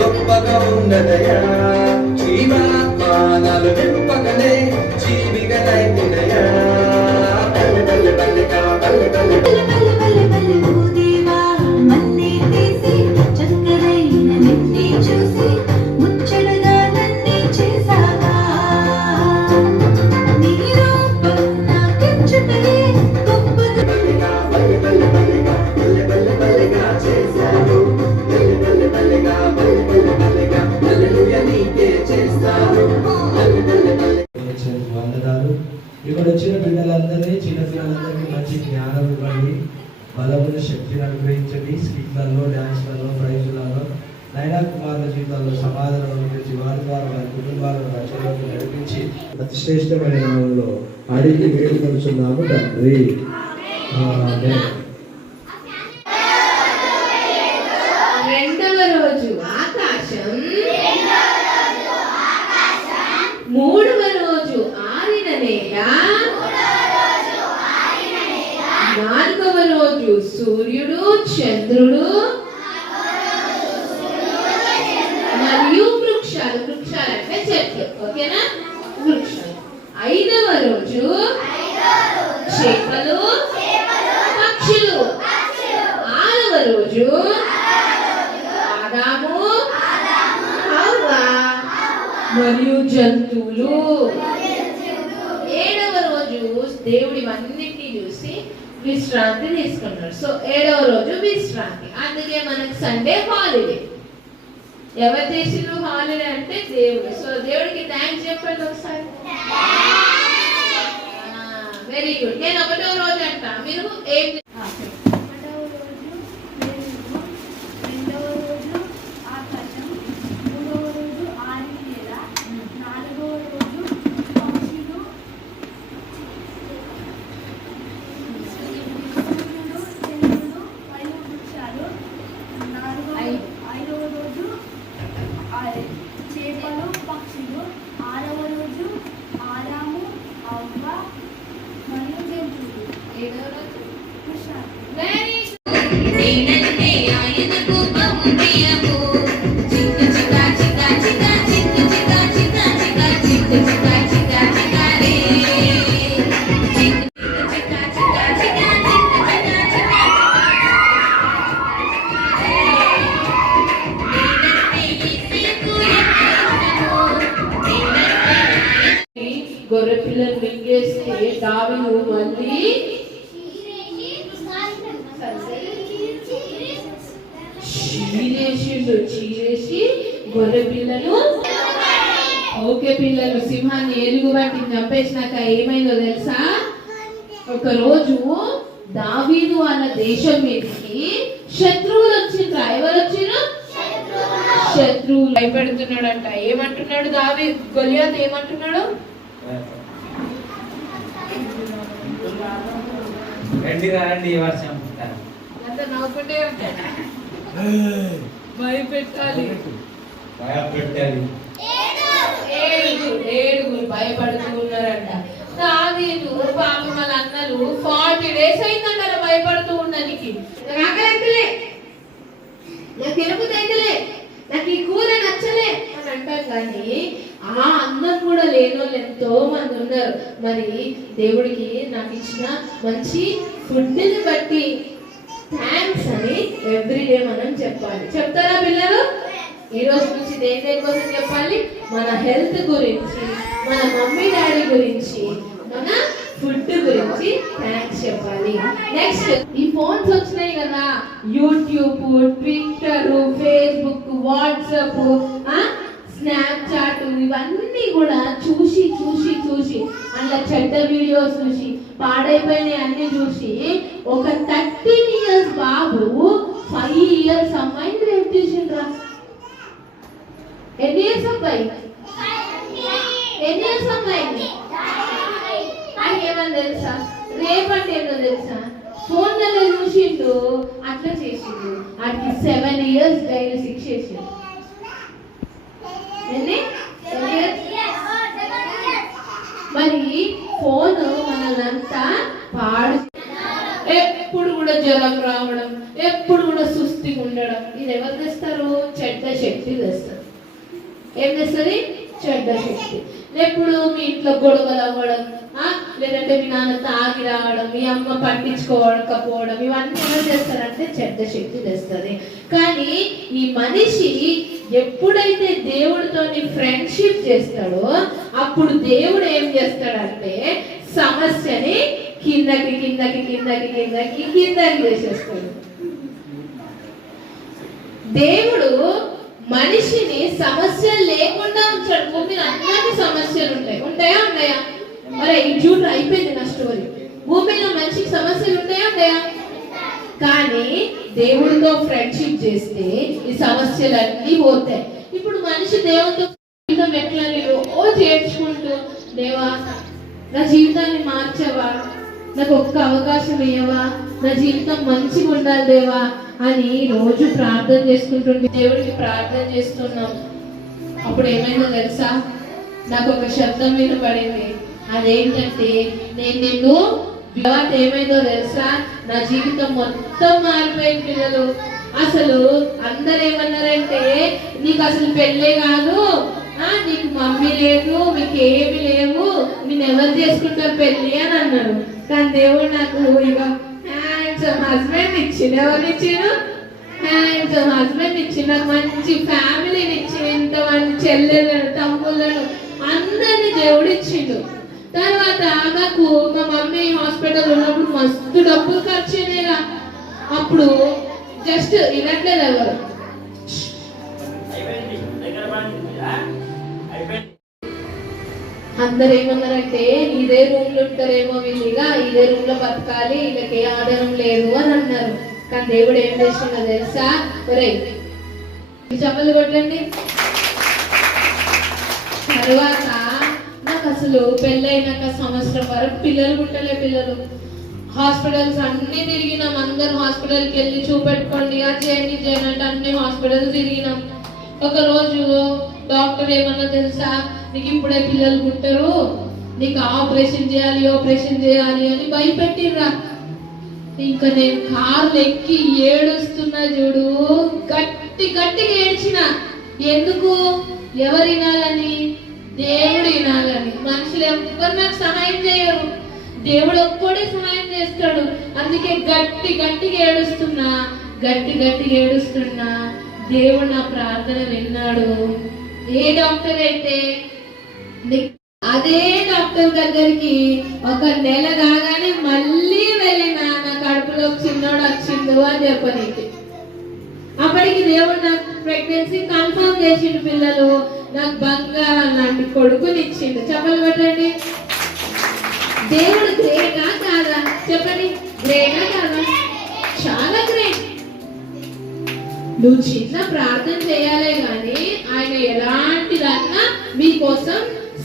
గొప్పగా ఉన్నదయా జీవాత్మానాలు నింపగనే జీవిగలైనయా బల్లె బల్లె బల్లెగా బల్లె బల్లె ఇక్కడ వచ్చిన బిడ్డలందరినీ చిన్న పిల్లలందరికీ మంచి జ్ఞానం ఇవ్వండి, బలమైన శక్తిని అనుగ్రహించండి. స్కిట్లలో, డ్యాన్స్లలో, ప్రైజులలో నైనా కుమారుల జీవితాల్లో సమాధానం వారి ద్వారా వారి కుటుంబాలను రక్షణలోకి నడిపించి అతి శ్రేష్టమైన నామంలో అడిగి వేడుకొనుచున్నాము తండ్రి. రెండవ రోజు ఆకాశం, మూడవ రోజు ఆరిన నేల, నాలుగవ రోజు సూర్యుడు చంద్రుడు మరియు వృక్షాలు. వృక్షాలు అంటే చెట్లు, ఓకేనా? వృక్షాలు. ఐదవ రోజు చేపలు పక్షులు. ఆరవ రోజు ఆదాము హవ్వ మరియు జంతువులు. ఏడవ రోజు దేవుడి అన్నింటినీ చూసి విశ్రాంతి తీసుకున్నాడు. సో ఏడవ రోజు విశ్రాంతి, అందుకే మనకు సండే హాలిడే. ఎవరు చేసిన హాలిడే అంటే దేవుడు. సో దేవుడికి థ్యాంక్స్ చెప్పండి ఒకసారి. Very good. నేను ఒకటో రోజు అంట, మీరు ఏం చేపలు పక్షులు. ఆరవ రోజు ఆదాము హవ్వ మరియు జంతువులు. ఏడవ రోజు విశ్రాంతి. వెరీ గొర్రె పిల్లలు మింగేస్తే దావీదు మళ్ళీ చీరేసి గొర్రె పిల్లలు, ఓకే పిల్లలు, సింహాన్ని ఎలుగు బట్టి చంపేసినాక ఏమైందో తెలుసా? ఒక రోజు దావీదు వాళ్ళ దేశం మీదకి శత్రువులు వచ్చిండ్రా. ఎవరు వచ్చిండ్రు? శత్రువులు. భయపెడుతున్నాడంట. ఏమంటున్నాడు దావీదు? గొలియాతు ఏమంటున్నాడు? నవ్వుకుంటే భయపెట్టాలి. ఏడుగురు భయపడుతూ ఉన్నారంట. దావీదు పాపం వాళ్ళ అన్నలు 40 days అయిందంట భయపడుతూ ఉండడానికి. నాకు తిరుగుతైతలే, నాకు ఈ కూర నచ్చలే అని అంటాం. కానీ ఆ అన్నం కూడా లేని వాళ్ళు ఎంతో మంది ఉన్నారు. మరి దేవుడికి నాకు ఇచ్చిన మంచి ఫుడ్ని బట్టి థ్యాంక్స్ అని ఎవ్రీడే మనం చెప్పాలి. చెప్తారా పిల్లలు? ఈ రోజు నుంచి దేని కోసం చెప్పాలి? మన హెల్త్ గురించి, మన మమ్మీ డాడీ గురించి, మన ఫుడ్ గురించి థ్యాంక్స్ చెప్పాలి. నెక్స్ట్, ఈ ఫోన్స్ వచ్చినాయి కదా, YouTube, Twitter, Facebook, WhatsApp, Snapchat, ఇవన్నీ కూడా చూసి చూసి చూసి అట్లా చెడ్డ వీడియోస్ చూసి పాడైపోయినాయి అన్ని చూసి ఒక 13 years బాబు 5 years అమ్మాయిని రేపు చేసిండ్రా. ఎన్ని ఇయర్స్ అబ్బాయి? 10 years అమ్మాయిని. అది ఏమని తెలుసా? రేపంటే ఏంటో తెలుసా? ఫోన్లలో చూసిండు, అట్లా చేసిండు. వాటికి 7 years జైలు శిక్ష చేసిండు. మరి ఫోన్ మనల్నంతా పాడు, ఎప్పుడు కూడా జ్వరం రావడం, ఎప్పుడు కూడా సుస్థిగా ఉండడం, ఇది ఎవరు తెస్తారు? చెడ్డ శక్తి. శక్తి తెస్తుంది. ఏం తెస్తుంది? చెడ్డ శక్తి. ఎప్పుడు మీ ఇంట్లో గొడవలు అవ్వడం, లేదంటే మీ నాన్న తాగి రావడం, మీ అమ్మ పట్టించుకోకపోవడం, ఇవన్నీ ఎవరు చేస్తారంటే చెడ్డ శక్తి తెస్తుంది. కానీ ఈ మనిషి ఎప్పుడైతే దేవుడితోని ఫ్రెండ్షిప్ చేస్తాడో అప్పుడు దేవుడు ఏం చేస్తాడంటే సమస్యని కిందకి కిందకి కిందకి కిందకి కిందకి చేసేస్తాడు. దేవుడు మనిషిని సమస్యలు లేకుండా ఉంచాడు. భూమి మీద అందరికీ సమస్యలు ఉంటాయి. ఉంటాయా? ఉన్నాయా? అరే ఈ జూన్ అయిపోయింది నా స్టోరీ. భూమిలో మనిషికి సమస్యలు ఉంటాయా? ఉన్నాయా? కానీ దేవుడితో ఫ్రెండ్షిప్ చేస్తే ఈ సమస్యలన్నీ పోతాయి. ఇప్పుడు మనిషి దేవుడితో జీవితం ఎట్లా రోజు ఏడ్చుకుంటూ, దేవా నా జీవితాన్ని మార్చవా, నాకు ఒక్క అవకాశం ఇవ్వవా, నా జీవితం మంచిగా ఉండాలి దేవా అని రోజు ప్రార్థన చేసుకుంటుంటే దేవుడికి ప్రార్థన చేస్తున్నాం. అప్పుడు ఏమైందో తెలుసా? నాకు ఒక శబ్దం వినపడింది. అదేంటంటే నేను నిన్ను తర్వాత ఏమైందో తెలుసా? నా జీవితం మొత్తం మారిపోయింది. పిల్లలు అసలు అందరు ఏమన్నారంటే నీకు అసలు పెళ్ళే కాదు, నీకు మమ్మీ లేదు, మీకు ఏమి లేవు, నేను ఎవరు చేసుకుంటారు పెళ్ళి అని అన్నారు. కానీ దేవుడు నాకు ఇక హ్యాండ్సమ్ హస్బెండ్ ఇచ్చిండు. ఎవరు ఇచ్చిండు? హ్యాండ్సమ్ హస్బెండ్ ఇచ్చిండు. నాకు మంచి ఫ్యామిలీని ఇచ్చిండు. ఇంతమంది చెల్లెలను, తమ్ముళ్ళను అందరినీ దేవుడు ఇచ్చిండు. తర్వాత నాకు మా మమ్మీ హాస్పిటల్ ఉన్నప్పుడు మస్తు డబ్బులు ఖర్చు అయినాయిరా. అప్పుడు జస్ట్ వినట్లేదు ఎవరు. అందరు ఏమన్నారంటే ఇదే రూమ్ లో ఉంటారేమో, వీళ్ళుగా ఇదే రూమ్ లో బతకాలి, వీళ్ళకి ఏ ఆధారం లేదు అని అన్నారు. కానీ దేవుడు ఏం చేసిందో తెలుసా? ఒరే చప్పలు కొట్టండి. తర్వాత నాకు అసలు పెళ్ళైనాక సంవత్సరం వరకు పిల్లలు పుట్టలే. పిల్లలు హాస్పిటల్స్ అన్ని తిరిగినాం. అందరు హాస్పిటల్కి వెళ్ళి చూపెట్టుకోండి, అది చేయండి చేయండి అంటే అన్ని హాస్పిటల్స్ తిరిగినాం. ఒక రోజు డాక్టర్ ఏమన్నా తెలుసా? నీకు ఇప్పుడే పిల్లలు పుట్టరు, నీకు ఆపరేషన్ చేయాలి అని భయపెట్టిర్రా. ఇంకా నేను కార్లు ఎక్కి ఏడుస్తున్నా చూడు, గట్టిగా ఏడ్చిన. ఎందుకు? ఎవరు వినాలని? దేవుడు వినాలని. మనుషులు ఎవ్వరు నాకు సహాయం చేయరు, దేవుడు ఒక్కడే సహాయం చేస్తాడు. అందుకే గట్టిగా ఏడుస్తున్నా. దేవుడు నా ప్రార్థన విన్నాడు. ఏ డాక్టర్ అయితే అదే డాక్టర్ దగ్గరికి ఒక నెల కాగానే మళ్ళీ వెళ్ళిన, నా కడుపులో చిన్నోడు వచ్చిండు అని చెప్పనీకి. అప్పటికి దేవుడు నాకు ప్రెగ్నెన్సీ కన్ఫర్మ్ చేసిండు. పిల్లలు నాకు బంగారం లాంటి కొడుకుని ఇచ్చిండు. చెప్పలు పెట్టండి. దేవుడు గ్రేటా కాదా? చెప్పండి, గ్రేటా కాదా? చాలా గ్రేట్. నువ్వు చిన్న ప్రార్థన చేయాలే కానీ ఆయన ఎలాంటిదన్నా మీకోసం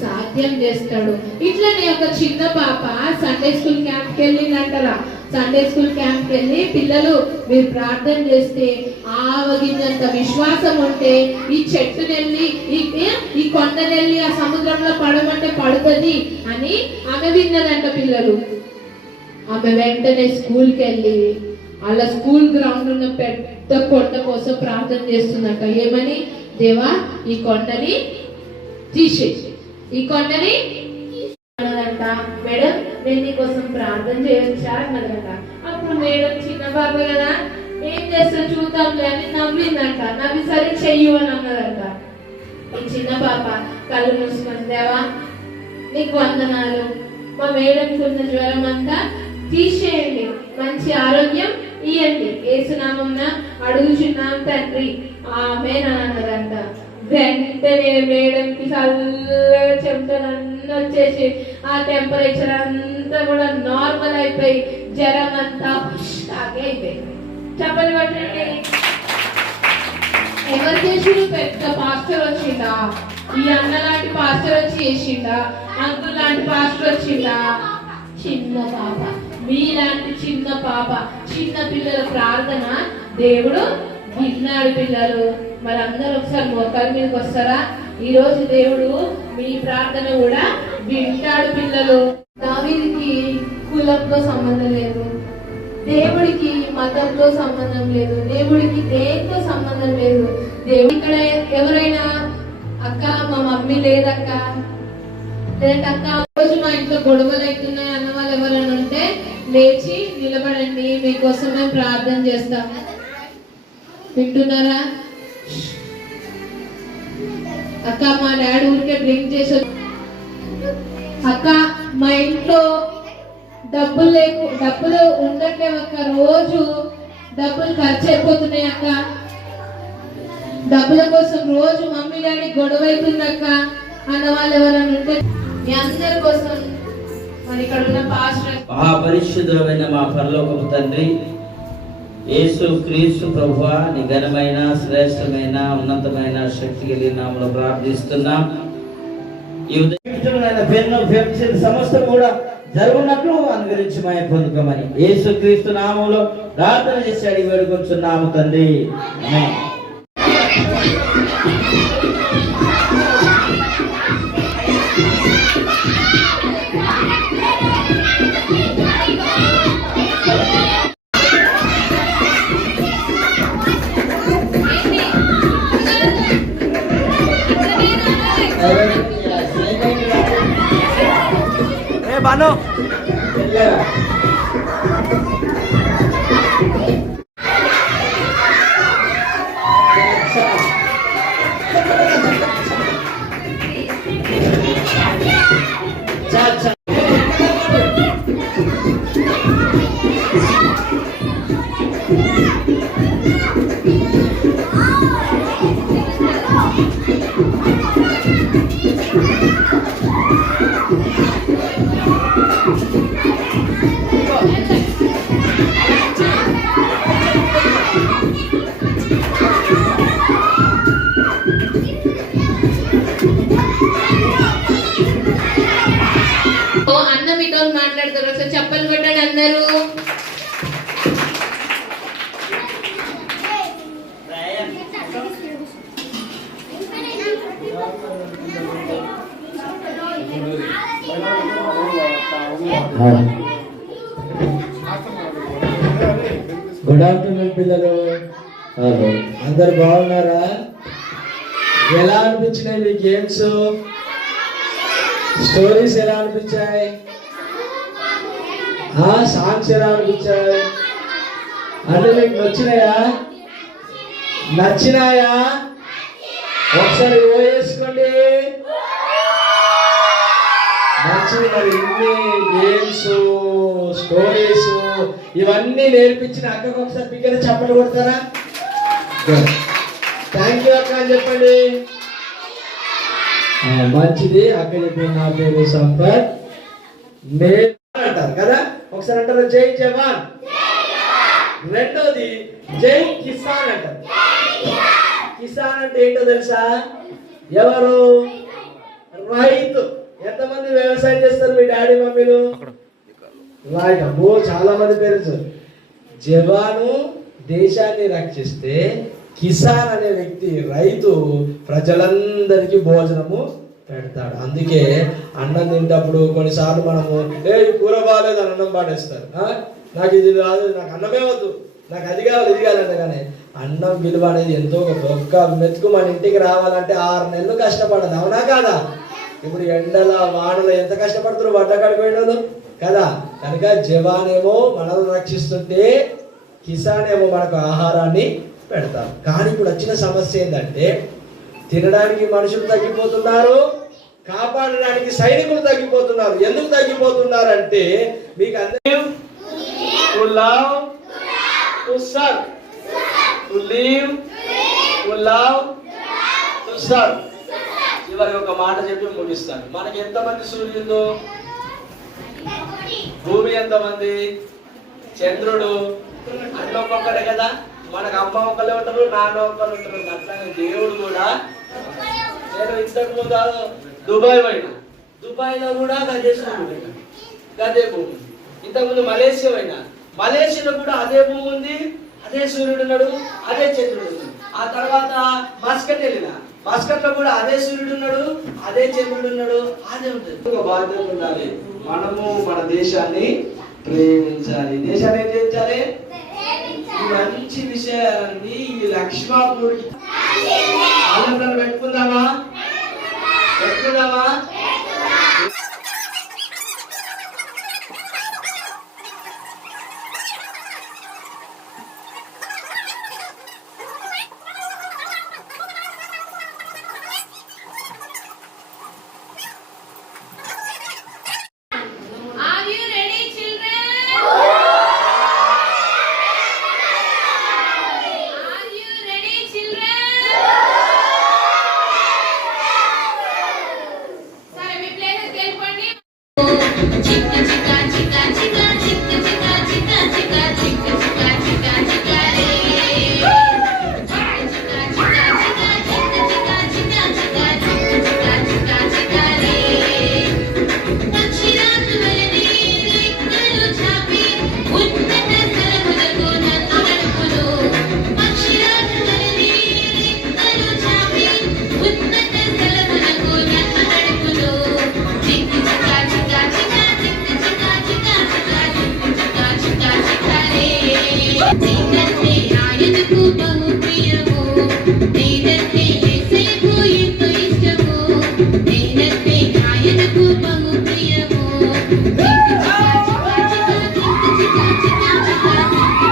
సాధ్యం చేస్తాడు. ఇట్లనే ఒక చిన్న పాప సండే స్కూల్ క్యాంప్కి వెళ్ళిందంటారా. సండే స్కూల్ క్యాంప్కి వెళ్ళి పిల్లలు మీరు ప్రార్థన చేస్తే ఆవగింజంత విశ్వాసం ఉంటే ఈ చెట్టునెళ్ళి ఈ కొండనెళ్ళి ఆ సముద్రంలో పడమంటే పడుతుంది అని ఆమె విన్నదంట. పిల్లలు ఆమె వెంటనే స్కూల్కి వెళ్ళి అలా స్కూల్ గ్రౌండ్ ఉన్న పెద్ద కొండ కోసం ప్రార్థన చేస్తుందంట. ఏమని? దేవా ఈ కొండని తీసేసి, ఈ కొండని అన్నదంట. మేడం నేను నీకోసం ప్రార్థన చేయొచ్చా అన్నదంట. అప్పుడు మేడం చిన్న పాప కదా, ఏం చేస్తా చూద్దాంలే అని నవ్విందంట. నవ్వి సరే చెయ్యు అని అన్నదంట. ఈ చిన్న పాప కళ్ళు మూసుకొని, దేవా నీకు వందనాలు, మా మేడంకి ఉన్న జ్వరం అంతా తీసేయండి, మంచి ఆరోగ్యం ఇయ్యండి, యేసునామమున అడుగుచున్నాం తండ్రి, ఆమేన్ అని అన్నదంట. వెంటనే మేడంకి చల్లగా చెమటలన్నీ వచ్చేసి ఆ టెంపరేచర్ అంతా కూడా నార్మల్ అయిపోయి జ్వరం అంతా తాగే అయిపోయింది. చెప్పలు పట్టండి. ఎవరు చేసిండు? పెద్ద పాస్టర్ వచ్చిందా? ఈ అన్న లాంటి పాస్టర్ వచ్చి చేసిండా? అంకుల్ లాంటి పాస్టర్ వచ్చిందా? చిన్న పాప, మీలాంటి చిన్న పాప, చిన్న పిల్లల ప్రార్థన దేవుడు విన్నాడు. పిల్లలు మరి అందరూ ఒకసారి మోకాళ్ళ మీదకి వస్తారా? ఈ రోజు దేవుడు మీ ప్రార్థన కూడా వింటాడు. పిల్లలు దావీదుకి కులంతో సంబంధం లేదు, దేవుడికి మతంతో సంబంధం లేదు, దేవుడికి దేనితో సంబంధం లేదు. దేవుడు ఇక్కడ ఎవరైనా అక్క మా మమ్మీ లేదక్క, లేదంటే అక్క రోజు మా ఇంట్లో గొడవలు అవుతున్నాయి అన్న వాళ్ళు ఎవరైనా ఉంటే లేచి నిలబడండి, మీకోసం మేము ప్రార్థన చేస్తాం. వింటున్నారా? అక్క మా డాడీ ఊరికే డ్రింక్ చేసి, అక్క మా ఇంట్లో డబ్బులు ఉండట్లేవు అక్క, రోజు డబ్బులు ఖర్చు అయిపోతున్నాయి అక్క, డబ్బుల కోసం రోజు మమ్మీ డాడీ గొడవ అవుతుంది అక్క అన్న వాళ్ళు ఎవరైనా ఉంటే మీ అందరి కోసం మరి ఇక్కడ ఉన్న పాస్టర్. మహాపరిశుద్ధమైన మా పరలోకపు తండ్రి యేసు క్రీస్తు ప్రభువా, నీ ఘనమైన శ్రేష్టమైన ఉన్నతమైన శక్తి కలిగిన నామములో ప్రార్థిస్తున్నాం. ఈ ఉదయం పెన్ను పెన్సిల్ సమస్తం కూడా జరుగునట్లు అనుగ్రహించి మా పొందుకోమని యేసు క్రీస్తు నామములో ప్రార్థన చేసి అడిగి వేడుకొంచున్నాము తండ్రి. ఆమేన్. బాను అన్న మీతో మాట్లాడతారు, ఒకసారి చెప్పలు కొట్టండి అందరూ. గుడ్ ఆఫ్టర్నూన్ పిల్లలు, అందరు బాగున్నారా? ఎలా అనిపించినాయి మీ గేమ్స్, స్టోరీస్ ఎలా అనిపించాయి, సాంగ్స్ ఎలా అనిపించాయి? అంటే మీకు నచ్చినాయా? ఒకసారి ఓ వేసుకోండి. మంచిది. మరి ఇన్ని గేమ్స్ స్టోరీస్ ఇవన్నీ నేర్పించిన అక్కకు ఒకసారి పిక్కలు చప్పట్లు కొడతారా? థ్యాంక్ యూ అక్క అని చెప్పండి. మంచిది. అక్క చెప్పిన నా పేరు సంపత్, నేను అంటారు కదా, ఒకసారి అంటారు జై జవాన్, రెండోది జై కిసాన్ అంటారు. కిసాన్ అంటే ఏంటో తెలుసా? ఎవరు? రైతు. ఎంతమంది వ్యవసాయం చేస్తారు మీ డాడీ మమ్మీలు? రైట్. అబ్బో చాలా మంది తెలుసు. జవాను దేశాన్ని రక్షిస్తే, కిసాన్ అనే వ్యక్తి రైతు ప్రజలందరికీ భోజనము పెడతాడు. అందుకే అన్నం తింటప్పుడు కొన్నిసార్లు మనము కూర బాగాలేదు అని అన్నం పాడేస్తారు. నాకు ఇది కాదు, నాకు అన్నమే వద్దు, నాకు అది కావాలి ఇది కావాలంటే, కానీ అన్నం విలువ అనేది ఎంతో ఒక్క మెతుకు మన ఇంటికి రావాలంటే 6 నెలలు కష్టపడదు. అవునా కాదా? ఇప్పుడు ఎండల వానలు ఎంత కష్టపడుతున్నారు వడ్డకాడికి పోయినాను కదా. కనుక జవాన్ ఏమో మనల్ని రక్షిస్తుంటే, కిసాన్ ఏమో మనకు ఆహారాన్ని పెడతారు. కానీ ఇప్పుడు వచ్చిన సమస్య ఏంటంటే, తినడానికి మనుషులు తగ్గిపోతున్నారు, కాపాడడానికి సైనికులు తగ్గిపోతున్నారు. ఎందుకు తగ్గిపోతున్నారు అంటే, మీకు అందరూ చివరికి ఒక మాట చెప్పి ముగిస్తాను. మనకి ఎంతమంది సూర్యుడు? భూమి ఎంతమంది? చంద్రుడు అన్న ఒక్కొక్కడే కదా. మనకు అమ్మ ఒక్కలే ఉంటారు, నాన్న ఒక్కరు ఉంటారు. అట్లాగే దేవుడు కూడా. నేను ఇంతకు ముందు దుబాయ్ పోయినా, దుబాయ్లో కూడా గదే సూర్యుడు, గదే భూమి. ఇంతకుముందు మలేషియా పోయినా, మలేషియాలో కూడా అదే భూమి ఉంది, అదే సూర్యుడు ఉన్నాడు, అదే చంద్రుడు ఉన్నాడు. ఆ తర్వాత మస్కట్ వెళ్ళిన, మస్కట్ లో కూడా అదే సూర్యుడు ఉన్నాడు, అదే చంద్రుడు ఉన్నాడు, అదే ఉంటుంది. ఒక బాధ్యత ఉండాలి. మనము మన దేశాన్ని ప్రేమించాలి. దేశాన్ని ఏం చేయించాలి? ఈ మంచి విషయాన్ని ఈ లక్ష్మాపూర్కి ఆలోచనలు పెట్టుకుందామా? Are you ready, children? Are you ready, children? సరే మీ ప్లేసెస్ వెళ్ళిపోండి. చిక్క చిక్క చిక్క చిక్క చిక్క చిక్క చిక్క చిక్క చిక్క చిక్క చిక్క చిక్క రే. చిక్క చిక్క చిక్క చిక్క చిక్క చిక్క చిక్క చిక్క చిక్క చిక్క రే. పక్షిరాజు వలె రెక్కలు చాపి ఉన్నత స్థలములకు నన్ను నడుపును. పక్షిరాజు వలె రెక్కలు చాపి ఉన్నత స్థలములకు నన్ను నడుపును. చిక్క చిక్క చిక్క చిక్క చిక్క చిక్క చిక్క చిక్క చిక్క చిక్క రే. నేనంటే ఆయనకు బహు ప్రియము. నేనంటే యేసయ్యకు ఎంతో ఇష్టము. నేనంటే ఆయనకు బహు ప్రియము. చిక్క చిక్క చిక్క చిక్క చిక్క చిక్క చిక్క.